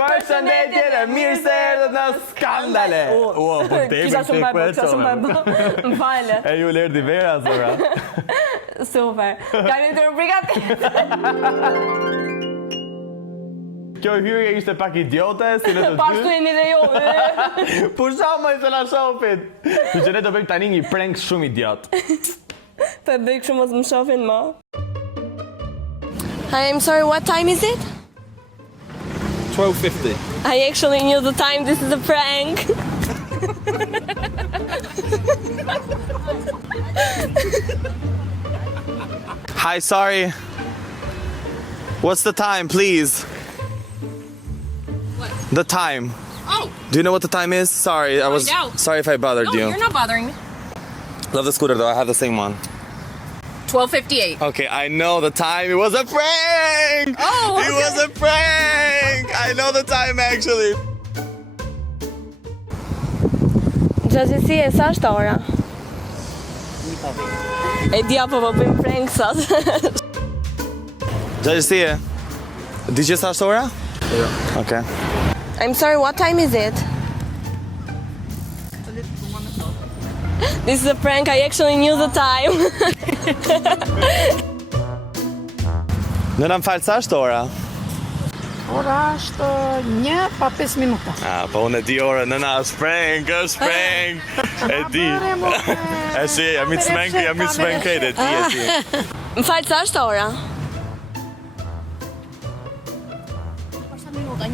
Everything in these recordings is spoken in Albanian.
Përshëndetje dhe mirë se erdhët në Skandale. Kisha shumë më fale. E ju lerdi vera, zora. Super. Kanë të rubrika tjetër. Kjo hyrje ishte pak idiote, si në të dy. Pashtu jeni dhe jo. Pusha më i se la shofit. Që ne do bëjmë tani një prank shumë idiot. Të bëj kështu mos më shofin më. Hi, I'm sorry, what time is it? 12:50. I actually knew the time, this is a prank. Hi, sorry. What's the time, please? What? The time. Oh, Do you know what the time is? Sorry, I was out. sorry if I bothered no, you. you're not bothering me. Love the scooter though, I have the same one. 12:58. Okay, I know the time. It was a prank! Oh, It was a prank! I know the time actually. Gjëgjësi e sa është ora? E dia po bëjmë prank sot. Gjëgjësie, di që sa është ora? Jo. Okay. I'm sorry, what time is it? This is a prank, I actually knew the time. Nëna më falë, sa është ora? Ora është 1:05 minuta. Po unë e di orën, nëna, është prank. E di. E si, jam i të smenkejt, e di. Më falë, sa është ora? 1 minuta.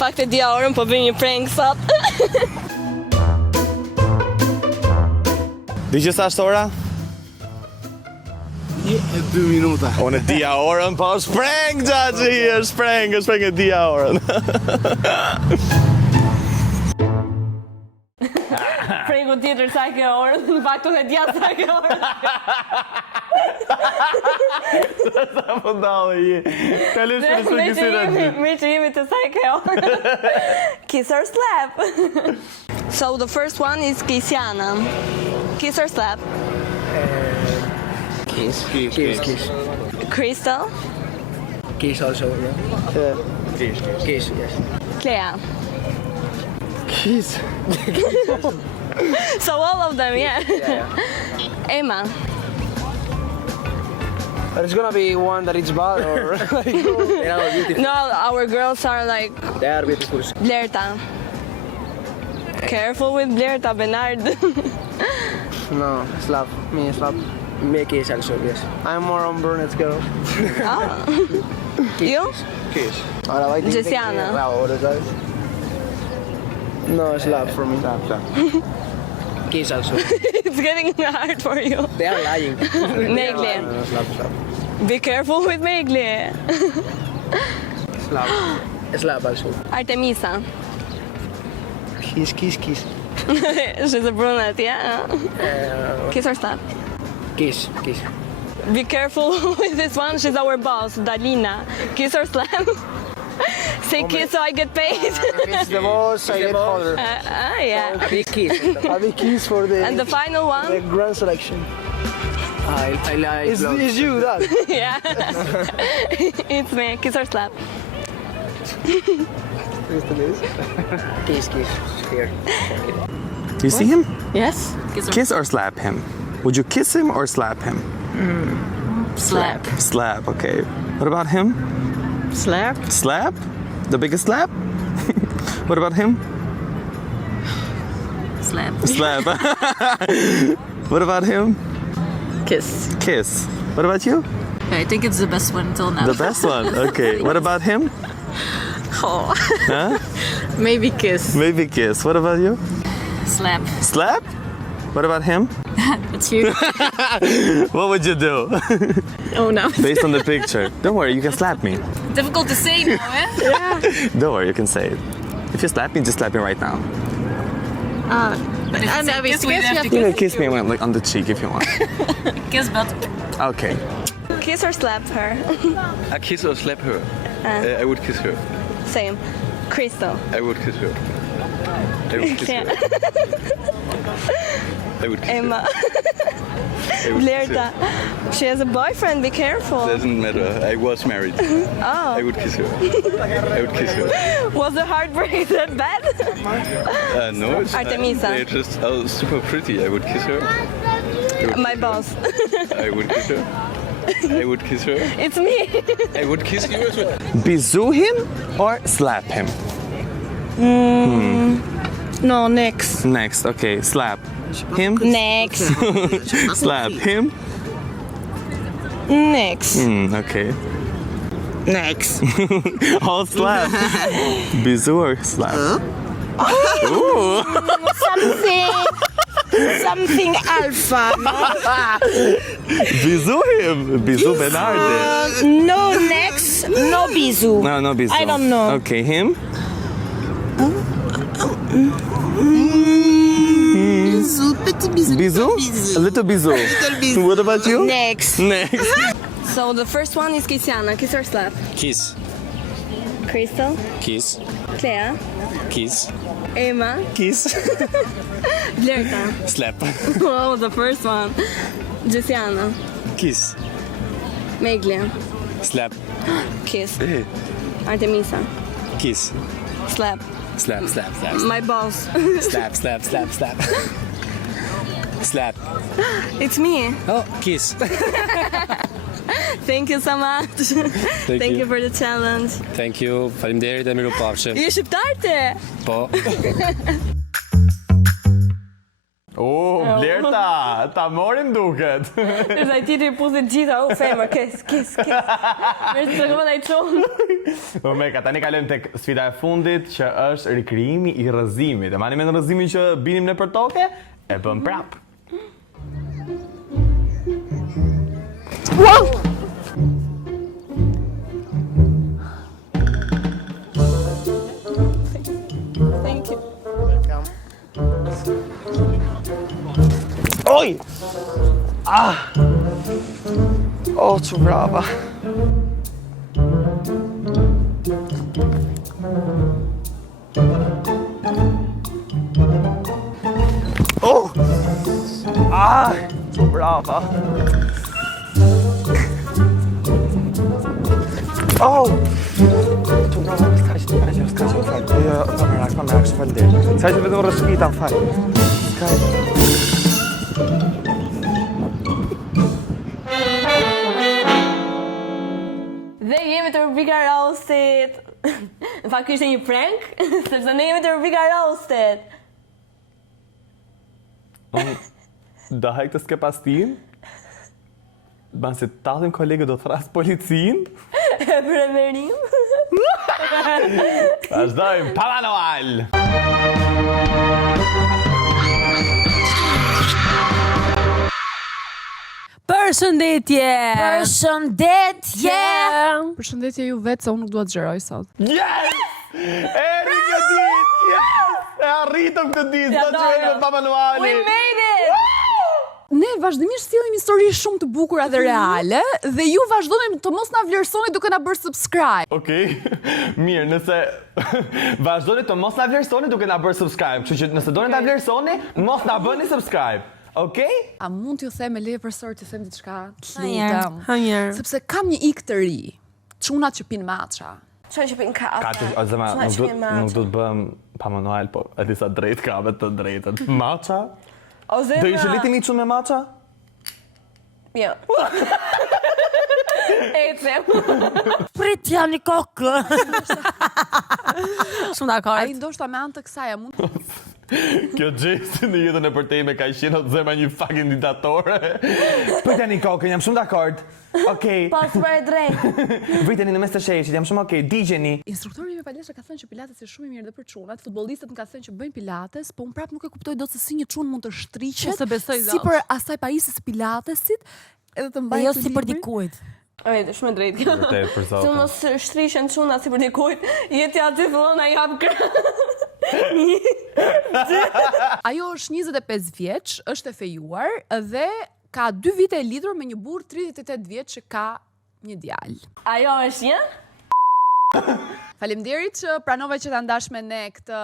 Fakt e dia orën, po bëjmë një prank sot. Di që sa është ora? 2 minuta. Unë e dia orën, po është prank, Gjaxhi, është prank, e dia orën. Pranku tjetër sa ke orën, në fakt unë e dia sa ke orën. Sa po ndalë je. Kalesh në së kësira gjithë. Me që jemi të sa ke orën. Kiss or slap. So the first one is Kisiana. Kiss or slap? Kiss. Crystal? Kiss also, yeah. Kiss, yes. Clea? Kiss. So all of them, yeah. Emma? There's gonna be one that is bad or they are beautiful. No, our girls are like They are beautiful. Blerta. Careful with Blerta, Bernard. No, slap. Me kiss also, yes. I'm more on brunette girl. You? Kiss. Ahora vai Jessiana. No, slap for me. Slap. Kiss also. It's getting hard for you. They are lying. Megli. No, slap. Be careful with Megli. Slap. Slap also. Artemisa. Kiss. She's a brunette, yeah? Kiss or slap? Kiss. Be careful with this one, she's our boss, Dalina. Kiss or slap? Say kiss so I get paid. It's the boss, I get father. Yeah. A big kiss for the And the final one? grand selection. I like it's you, that. Yeah. It's me. Kiss or slap? Kiss. Here. Do you see him? Yes. Kiss or slap him? Would you kiss him or slap him? Slap. Slap, okay. What about him? Slap? Slap? The biggest slap? What about him? Slap. Slap. What about him? Kiss. Kiss. What about you? I think it's the best one until now. The best one. Okay. What about him? Oh. Huh? Maybe kiss. Maybe kiss. What about you? Slap. Slap? What about him? It's you. What would you do? Oh no. Based on the picture. Don't worry, you can slap me. Difficult to say now, eh? Don't worry, you can say it. If you slap me, just slap me right now. But if it's kiss, we have to You can kiss me like on the cheek if you want. kiss, but Okay. Kiss or slap her? I kiss or slap her. I would kiss her. Same. Crystal. I would kiss her. I would kiss her. I would kiss her. Emma. I would kiss Blerta. her. She has a boyfriend, be careful. Doesn't matter. I was married. I would kiss her. I would kiss her. Was the heartbreak that bad? No, it's Artemisa. they're just super pretty. I would kiss her. My boss. I would kiss her. I would kiss her. It's me. I would kiss you as well. Bizu him or slap him? No, next. Next, okay, slap him. Next. Slap him. Next. Okay. Next. All slap. Bizu or slap? Something alpha. Bizu him. Bizu Benarde. No next, no bizu. No, Bizu. I don't know. Okay, him. Bizu? A little bizu. What about you? Next. Next. So the first one is Kisiana. Kiss or slap? Kiss, Crystal. kiss, Clea. kiss, Emma. kiss, Blerta. slap, Oh, the first one. Jessiana. kiss, Meglia. slap, Kiss. Artemisa. kiss, Slap. slap, slap, slap, My boss. slap, slap, slap, slap, slap. It's me. Oh, kiss. Thank you so much. Thank you for the challenge. Thank you. Faleminderit e mirupafshim. Je shqiptar ti? Po. Blerta, ta morim duket. Është ai titri puthit gjitha, femër, kiss. Mirë të tregova ai çon. Meka, tani kalojmë tek sfida e fundit që është rikrijimi i rrëzimit. E mani me në rrëzimin që binim në për toke, e bëm prap. Thank you. Oj! Oh, që brava. Oh! Që brava. Oh! Që brava, s'ka që falë. Jo, pa më rak, s'falë dhe. S'ka që vetëm rëshpita më falë. S'ka. Dhe jemi të rubrika roasted. Në fakt ishte një prank, sepse ne jemi të rubrika roasted. Da hajtë të s'ke pastin? Ban se talën kolegë do të thrasë policin? E preferim. Vazhdojmë, pa manual! Përshëndetje! Përshëndetje ju vetë se unë nuk dua të xheroj sot. Yes! Eri këtë ditë! Yes! E arritëm këtë ditë! Ja, Do të qëjmë dojmë. pa manuali! We made it! Ne vazhdimisht sillim histori shumë të bukura dhe reale dhe ju vazhdoni të mos na vlerësoni duke na bërë subscribe. Okej, mirë, nëse vazhdoni të mos na vlerësoni duke na bërë subscribe, kështu që nëse doni ta vlerësoni, mos na bëni subscribe. Okej? A mund t'ju them me leje përsëri të them diçka? Hajër. Sepse kam një ik të ri. Çunat që pinë matcha. Çfarë që pinë kafe? Kati, o zema, nuk do të bëm pa manual, po e disa drejt kave të drejtën. Matcha? O zema. Do ishte liti mi çun me matcha? Jo. Ecem. Pritja një kokë. Shumë dakord. Ai ndoshta me anë të kësaj a mund Kjo gjesti në jetën e përtejme ka qenë o zema një fucking dittatore. Pritja një kokën, jam shumë dakord. Okej. Pas për e drejt. Vriteni në mes të sheshit, jam shumë okej, digjeni. Instruktori me palestra ka thënë që pilates është shumë i mirë dhe për çunat. Futbollistët më kanë thënë që bëjnë pilates, po unë prap nuk e kuptoj dot se si një çun mund të shtriqet. Se besoj si për asaj pajisjes së pilatesit, edhe të mbajë Jo si për dikujt. Ojë, shumë drejt kjo. Vërtet, për Se zotin. mos shtrihen çuna si për dikujt. Jeti aty fillon ai hap krah. Ajo është 25 vjeç, është e fejuar dhe ka 2 vite e lidhur me një burr 38 vjeç që ka një djalë. Ajo është një? Faleminderit që pranove që ta ndash me ne këtë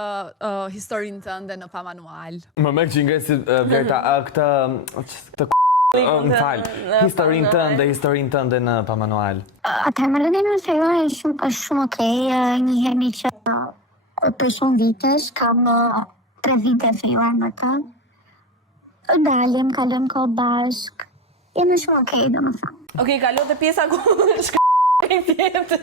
historinë tënde në pamanual. Më mek që ingresi Vlerta, këtë më fal, historinë tënde në pamanual. Atëherë marrëdhënia me fejuar është shumë okej. Njihemi që për shumë vitesh, kam 3 vite fejuar me të. Dalim, kalojmë kohë bashk. Jemi shumë okej, domethënë. Okej, kalo te pjesa ku tjetër.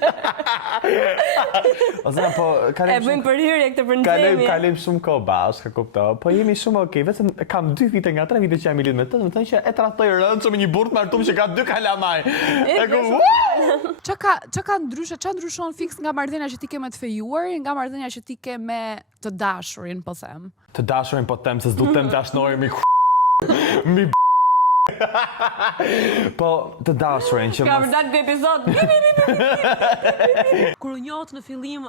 Ose po E bëjmë përhyrje këtë përndremi. Kalim shumë kohë bashkë, e kuptoj. Po jemi shumë okej, vetëm kam 2 vite nga 3 vite që jam i lidhur me të, do të thënë që e tratoj rëndë me një burr të martuar që ka 2 kalamaj. E ku Çka ndryshon fiks nga marrëdhënia që ti ke me të fejuarin, nga marrëdhënia që ti ke me të dashurin, po them. Të dashurin po them se s'du them dashnori mi po të dashurin që Ka vërtet këtë episod. Kur u njohët në fillim,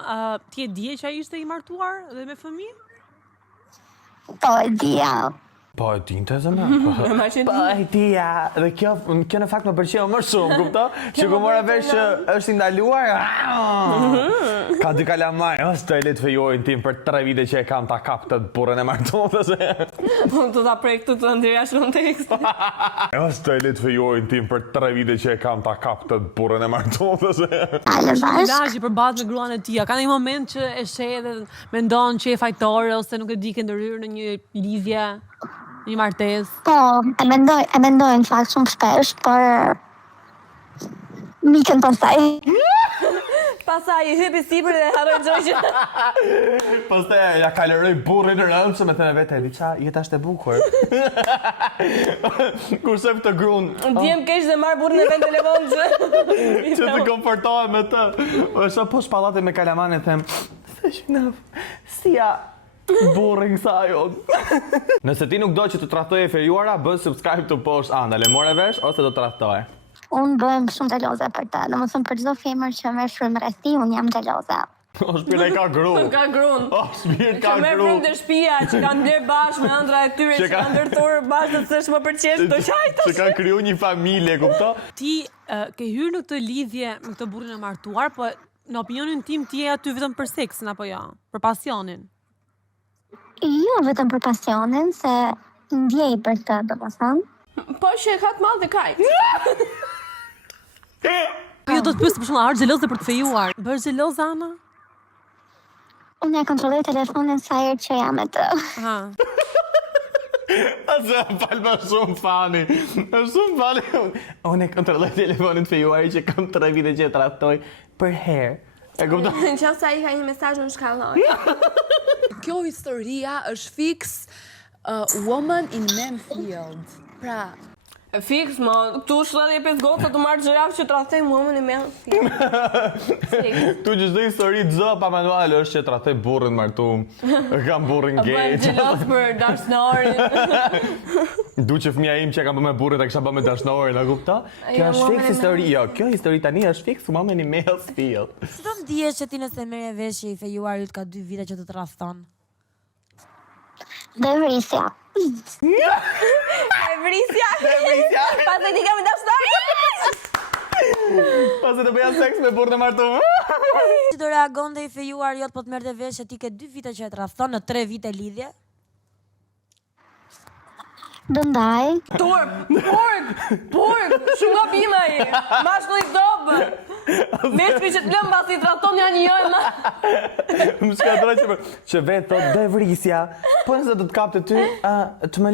ti e dje që ai ishte i martuar dhe me fëmijë? Po, e dija. Po e dinte zemra. Po e dija. Dhe kjo në fakt më pëlqeu më shumë, kupto? Që ku mora vesh që është i ndaluar. Ka 2 kalamaj. Os të le të fejorin tim për 3 vite që e kam ta kap të burrën e martuar. Po të ta prek të Andreas në tekst. Os të le të fejorin tim për 3 vite që e kam ta kap të burrën e martuar. Lagji për bazë me gruan e tia. Ka një moment që e sheh dhe mendon që e fajtore ose nuk e di ke ndërhyrë në një lidhje, një martesë. Po, e mendoj në fakt shumë shpesh, por mikën pastaj. Pastaj i hypi sipër dhe harroi gjë. Pastaj ja kaloroj burrin në rëndë që me thënë vete, di qa, jeta është e bukur. Kurse këtë gruan Djem keq dhe marr burrin e vet në telefon që të komfortohem me të. Është po shpallate me kalamane them, si ja burrin kësa ajo. Nëse ti nuk do që të trahtoj e fejuara, bën subscribe të poshtë andale, more vesh ose do të trahtoj. Unë bëhem shumë xheloze për të. Domethënë për çdo femër që merr shumë rreth tij, unë jam xheloze. O shpirë ka gru. Ka grun. O shpirë ka Që me gru. frym të shtëpia, që kanë nder bashkë me ëndra e tyre, që kanë ndërtuar bashkë të s'është më përqesh të qajtë. Që kanë kriju një familje, kupto? Ti ke hyrë në këtë lidhje me këtë burrin e martuar, po në opinionin tim ti je aty vetëm për seksin apo jo? Për pasionin? Jo vetëm për pasionin, se ndjej për të, domethënë. Po që ka të madh dhe kaj. Jo do të pyes për shembull, a është xheloze për të fejuar? Bësh xheloze Ana? Unë e kontrolloj telefonin sa herë që jam me të. Ha. Ase falma shumë fani. Është shumë fani. Unë e kontrolloj telefonin të fejuari që kam 3 vite që e trahtoj për herë. E kupton? Në qoftë se ai ka një mesazh në shkalloj. Kjo historia është fiks woman in Manfield. Pra, Fiks, mo, këtu 75 goca të marrë gjëravë që trahtoj muamën e me. Tu që çdo histori zë pa manual është që trahtoj burrin martum. Kam burrin gay. Bëjmë xhelos për dashnorin. Du që fëmija im që kam bë me burrin ta kisha bë me dashnorin, a kupto? Kjo është muamën fiks e histori. Jo, kjo histori tani është fiks woman in Mansfield. Si do ndihesh që ti nëse merre vesh që i fejuarit ka 2 vite që të tradhton? Dhe vrisja. E vrisja. Pas e ti kam dashnorin. Pas e të bëja seks me burrin e martum. Si do reagonte i fejuar jot po të merrte vesh që ti ke 2 vite që e tradhton në 3 vite lidhje? Do ndaj. Pork, shumë nga bima i. Mashkulli i dobë. Meshkuj që të lëmë basi i traton janë një ma. Më shkatroj që vetë thot dhe vrisja. Po nëse do të kapte ty, të më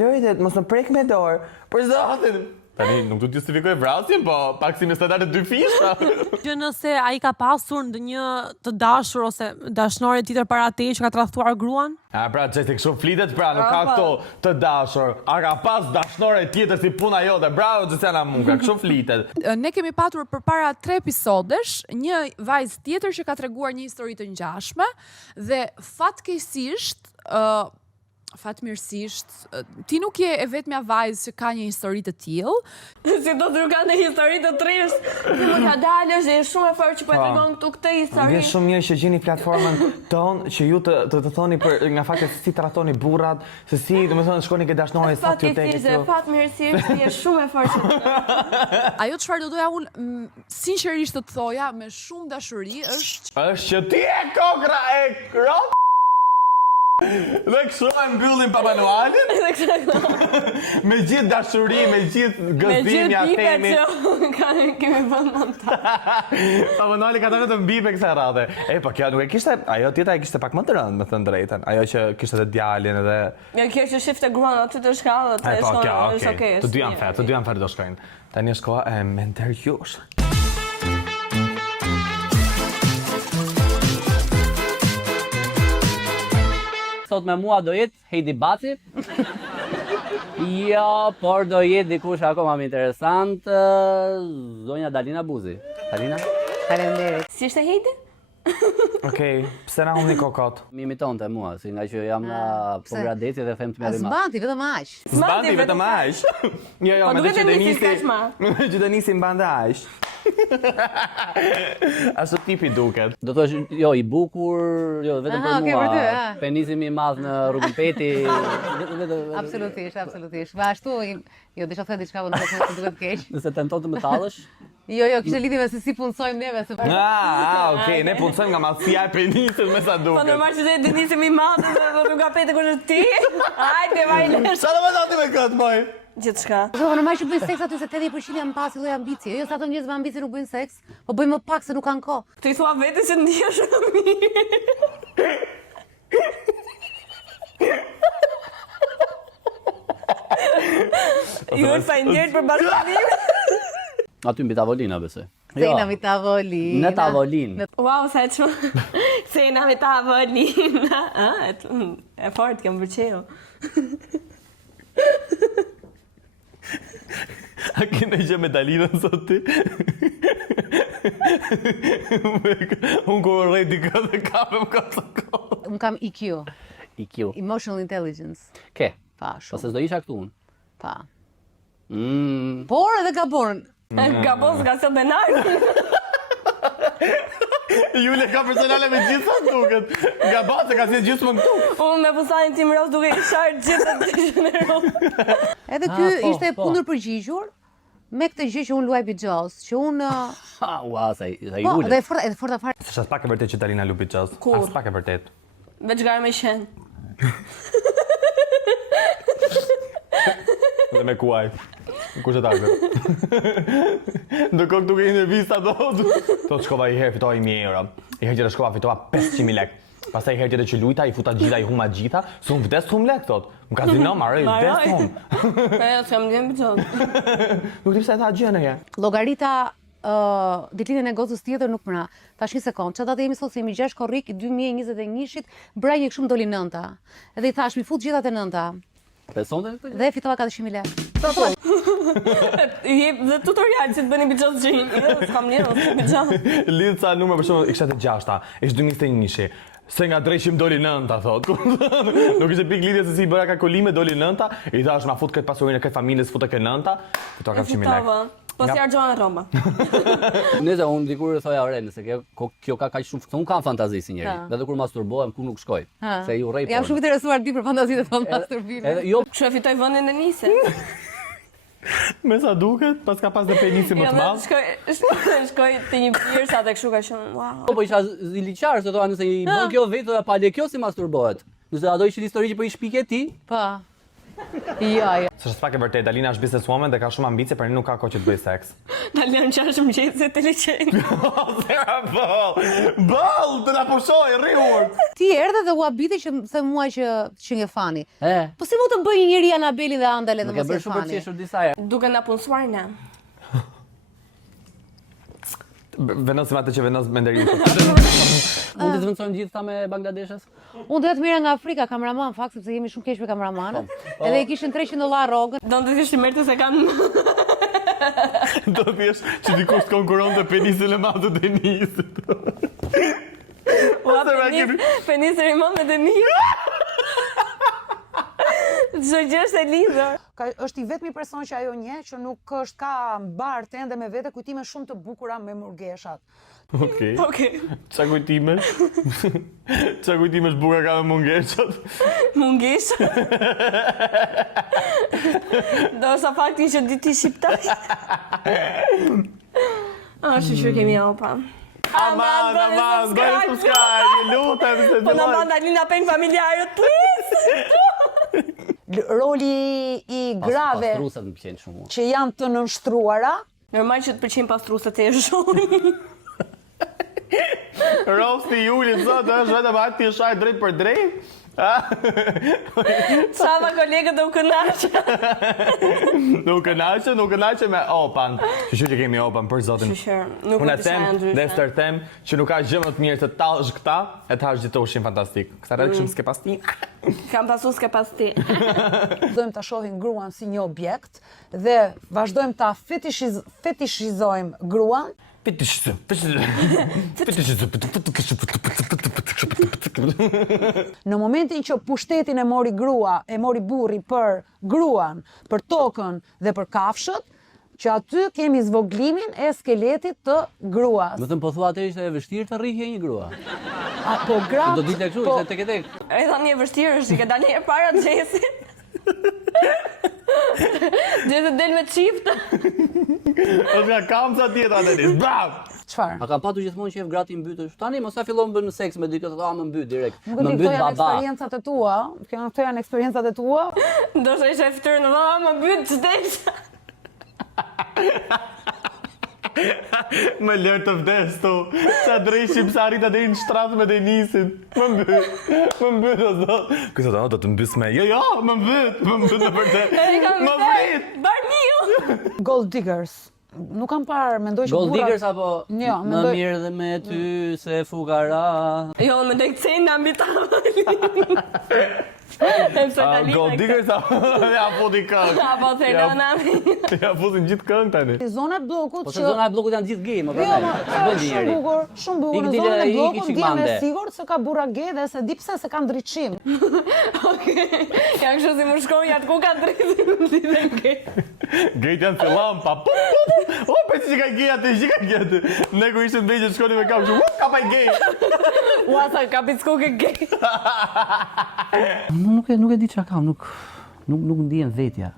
lëri dhe mos më prek me dorë. Për zotin. Tani nuk du të justifikoj vrasjen, po pak si me standarde 2 fishta. Që nëse ai ka pasur ndonjë të dashur ose dashnore tjetër para teje që ka tradhtuar gruan? A pra që të kështu flitet pra, nuk ka këto të dashur. A ka pas dashnore tjetër si puna jote, bravo Gjësjana Munga, kështu flitet. ne kemi patur përpara 3 episodesh një vajzë tjetër që ka treguar një histori të ngjashme dhe fatkeqësisht Fatmirësisht, ti nuk je e vetmja vajzë që ka një histori të tillë. Si do të ka një histori të trisht. Ti më ka dalësh dhe je shumë e fortë që po e tregon këtu këtë histori. Vjen shumë mirë që gjeni platformën tonë që ju të thoni për nga fakti se si trahtoni burrat, se si, domethënë shkoni ke dashnore sa ti tek këtu. Fatmirësisht je shumë e fortë. Ajo çfarë do doja unë sinqerisht të thoja me shumë dashuri është Që ti e kokra e krop. Dhe kështu e mbyllim Papa Noelin me gjithë dashuri, me gjithë gëzimja temi. Me gjithë bipet që kemi vënë montazh. Papa Noeli ka të vetëm bipe kësaj radhe. Po kjo nuk e kishte, ajo tjetra e kishte pak më të rëndë, me thënë drejtën. Ajo që kishte të djalin edhe... Ja, kjo që shifte gruan aty të shkallët, e shkon, është okej. Të dy janë ferë do shkojnë. Tani është koha e menterjush. Sot me mua do jetë Heidi Baci. Jo, por do jetë dikush akoma më interesant, zonja Dalina Buzi. Dalina? Faleminderit. Si ishte Heidi? Okej, pse na humni kokot? Mi imitonte mua, si nga që jam nga Pogradeci dhe them të merrim. Zbati vetëm aq. Zbati vetëm aq. Jo, me që Denisi. Me që Denisi mbante aq. Ashtu tipi duket. Do thosh, jo, i bukur, jo, vetëm për mua. Penizim i madh në rrugën Peti. Absolutisht. Ashtu, jo, desha të thënë diçka, por nuk duhet keq. Nëse tenton të më tallësh? Jo, kishte lidhje me se si punsojmë neve. Okej, ne punsojmë nga madhësia e penisit me sa duket. Po normal që Denisi më i madh dhe rruga Peti kush është ti? Hajde, vajle. Sa do më thoni me këtë, moj? Gjithçka. Normal që bëjnë seks aty se 80% janë pasi lloj ambicie. Jo sa ato njerëz me ambicie nuk bëjnë seks, po bëjnë më pak se nuk kanë kohë. Ti thua vetë se ndihesh mirë. Ju faleminderit për bashkëpunimin. Aty mbi tavolina besoj. Cena me tavolinë. Në tavolinë. Wow, sa e çmë. Cena me tavolinë. E fort kam pëlqeu. A kene që me Dalinën sot ti? Unë kur rrej dikë dhe kapem ka të kohë. Unë kam IQ. IQ. Emotional intelligence. Ke? Pa, Po shumë. se s'do isha këtu unë. Pa. Por edhe gabon. Gabon s'ka se benar. Julia ka personale me gjithë sa duket. Nga batë ka si gjithë më këtu. Unë me pusanin tim Ros duke i sharë gjithë të generu. Edhe ky ishte kundër përgjigjur me këtë gjë që unë luaj bijaz, që unë Ua, sa i po, ullet. dhe e forta fare. S'është as pak e vërtet që Dalina lupi jazz. Kur? As pak e vërtet. Veç gara me qenë. Dhe me kuaj. Kush e takë? Ndërkohë duke i në vista do të shkova i herë fitova 1.000 euro. I herë që të shkova fitova 500.000 lek. Pastaj i herë që të lujta, i futa gjitha, i huma gjitha, s'u vdes hum lek thot. Më ka zinë marrë, vdes hum. Ja, s'kam ndjen bijaz. Nuk di pse tha gjë ne. Llogarita ditëlindjen e gocës tjetër nuk mëra. Tash një sekond, çfarë datë jemi sot se jemi 6 korrik 2021-shit, braj një kështu më doli 9-ta. Edhe i thash mi fut gjithat e 9-ta. Besonte këtë? Dhe fitova 400.000 lekë. I jep dhe tutorial që të bëni bijaz gjin. Jo, s'kam lidhur bijaz. Lidh sa numër për shembull, ishte 6-ta, ishte 2021-shi. Se nga drejshim doli 9-ta thot. Nuk ishte pik lidhje se si bëra kalkulime doli 9-ta, i thash ma fut këtë pasurinë e këtë familjes, futë këtë 9-ta, fitova 400.000 lekë. Po si argjohen rroba. Nëse unë dikur e thoja ore, nëse kjo ka kaq shumë, unë kam fantazi si njeri. Edhe kur masturbohem, ku nuk shkoj. Se ju rrej. Jam shumë interesuar ti për fantazitë e masturbimit. Edhe jo, Kështu e fitoj vendin e Nisën. Me sa duket, pas ka pas dhe penisi më të madh. Shkoj te një pirsa dhe kështu ka qenë, wow. po isha i liçar, se thua nëse i bën kjo vetë, pa le kjo si masturbohet. Nëse ato ishin histori që po i shpike ti. Po. Jo. S'është pak e vërtet, Dalina është businesswoman dhe ka shumë ambicie, por nuk ka kohë që të bëj seks. Dalina qash mëngjesit te liçeni. Zera ball, të na pushoj rriur. Ti erdhe dhe u habite që më the mua që nge fani. Po si mund të bëj një njeri Anabeli dhe Andale dhe Nuk e mos bën e shumë fani? përqeshur disa herë. Duke na punësuar ne. Venos me atë që venos me nderin. Mund të zvendësojmë gjithë ta me Bangladeshës? Unë doja të merra nga Afrika kameraman fakt sepse jemi shumë keq me kameramanët. Edhe i kishin $300 rrogën. Do të thjesht merrte se kanë Do thjesht që dikush të konkuronte penisin e madh të Denisit. Ua, penis rimon me Denis. Çdo gjë është e lidhur. Është i vetmi person që ajo njeh që nuk është ka mbar ende me vete kujtime shumë të bukura me murgeshat. Okej. Qa kujtimesh? Qa kujtimesh buka ka me mungeshat? Mungeshat? Do sa fakti që diti shqiptar. Shqyr kemi opa. Aman, bëjë subscribe, lutem se Po në manda Alina pen familjarët, please! Roli i grave Pastrusat më pëlqejnë shumë. që janë të nënshtruara. Normal që të pëlqejnë pastrusat e shumë. Rosti Juli sot është vetëm atë ti shaj drejt për drejt? Sama kolegët do kënaqë. Nuk kënaqe me opan. Shqyr që kemi opan për zotin. Nuk Unë e them dhe stërthem që nuk ka gjë më të mirë të tallësh këta e të hash gjithë ushqim fantastik. Këta rreth kështu s'ke pas ti. Kam pasu s'ke pas ti. Vazhdojmë ta shohim gruan si një objekt dhe vazhdojmë ta fetishizojmë gruan. Në momentin që pushtetin e mori burri për gruan, për tokën dhe për kafshët, që aty kemi zvoglimin e skeletit të gruas. Më thëmë po thua atë ishte e vështirë të rrihje një grua. Po gratë... Do ditë e kështu, ishte tek. E tha një vështirë është, i ka dalë një para Gjesit. Gjesit del me qiftë. është nga kamca tjetra të njës, brav! Çfarë? A kam patu gjithmonë që grati mbytë. Tani mos sa fillon bën seks me dikë, thotë më mbyt direkt. Nuk e di, këto janë eksperiencat e tua. Këto janë eksperiencat e tua. Ndoshta isha e fytyrë në më mbyt ç'des. Më lërë të vdes tu. Qa drejshim sa arrita deri në shtrat me Denisin. Më mbyt o zot. Kësa do të mbys me, jo, më mbyt në përte. Më vrit. Barniu. Gold diggers. Nuk kam parë, mendoj që Gold diggers apo Jo, më mirë dhe me ty se fugara. Jo, më dojtë cena mbi tavolin. Gold diggers ja futi këngë. Apo Thelona. Ja futin gjithë këngë tani. Zonat blokut Po se zonat e blokut janë gjithë gay, më pranë. Shumë bukur. Në zonën e blokut ndjem me sigurt se ka burra gay dhe se di pse se ka ndriçim. Okej. Janë kështu si mushkonja ku ka drejtim lidhje gay. Gejt janë të lampa. O, pe që ka gej atë. Ne ku ishte në vejgjë të shkoni me kam që ka pa i gej. Uasa, ka picku ke gay. Nuk e di çfarë kam, nuk ndihem vetja.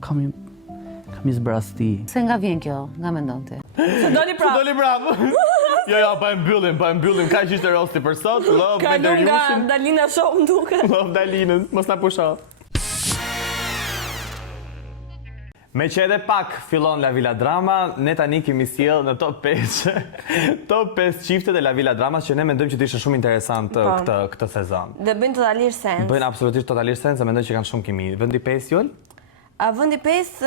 Kam i zbrasti. Se nga vjen kjo, nga mendon ti? Se doli prapë. Jo, pa e mbyllim. Ka që ishte rosti për sot. Love Ka me lu nga Dariusin. Dalina Show më duket. Love Dalinën, mos na pusha. Me që edhe pak fillon La Villa Drama, ne tani kemi sjell në top 5 qiftet e La Villa Drama që ne mendojmë që të ishte shumë interesant këtë sezon. Dhe bëjnë totalisht sens. Bëjnë absolutisht totalisht sens, e mendoj që kanë shumë kimi. Vendi 5 Jol? Vendi 5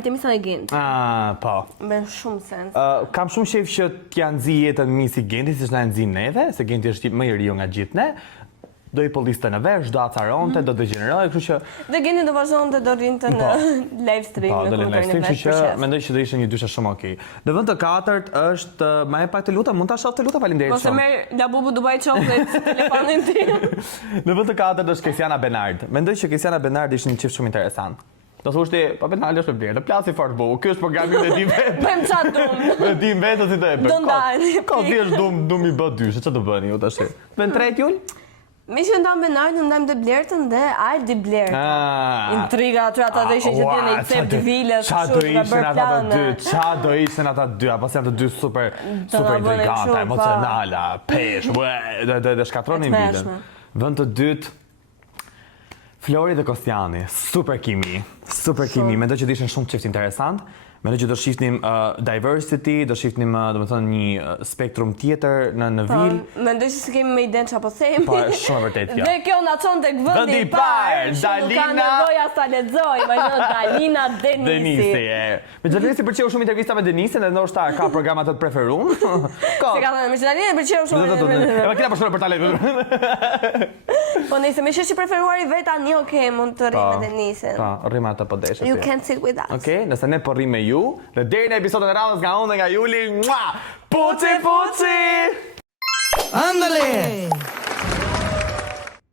Artemisa dhe Genti. Po. Bën shumë sens. Kam shumë shef që t'ja nxi jetën mi si Genti, si na nxin neve, se Genti është më i riu nga gjithë ne. Do i polliste në vesh, do acaronte, do degenerohej, kështu që Dhe Genti do vazhdonte do rinte në live stream në komentorin e vesh. Që mendoj që do ishte një dyshe shumë okay. Në vend të katërt është më e pak të lutem, mund ta shoh të lutem, faleminderit shumë. Ose merr Labubu Dubai Chocolate telefonin tim. Në vend të katërt është Kesiana Benard. Mendoj që Kesiana Benard ishte një çift shumë interesant. Do thoshti, pa Benard është me blerë, të plasi fort bu. Ky është programi i tim vetë. Bëjmë çfarë dum. Me tim vetë si të e bëj. Do ndajeni. Ka thjesht dum i bë dysh, çfarë do bëni ju tash? Vend tret Jul? Me që ndam Benardin, ndam dhe Blertën dhe Aldi Blerta. Intriga aty ata dhe ishin që t'jene i cep dy vilës, qa do ishin ata dy, apo se janë të dy super intriganta, emocionala, pesh, dhe shkatronin vilën. Vend të dytë, Flori dhe Kostiani, super kimi, mendoj që t'ishin shumë qift interesant. Mendoj që do shifnim diversity, do shifnim një spektrum tjetër në vil. Mendoj që se kemi me iden që apo them. Po, shumë vërtet kjo. Dhe kjo na çon tek vendi i parë. Nuk ka nevoja sa lexoj, vazhdon Dalina Denisi. Me Denisi pëlqeu shumë intervista me Denisin, dhe ndoshta ka programa të preferuar. Se ka thënë me Dalina pëlqeu shumë. Ma kena përshtuar për talent. Po nëse me sheshi preferuari vet tani, okay, mund të rri me Denisin. Po, rrim atë po deshet. You can't sit with us. Okay, nëse ne po rrim me ju, dhe deri në episodin e radhës nga unë dhe nga Juli, puci! Andale!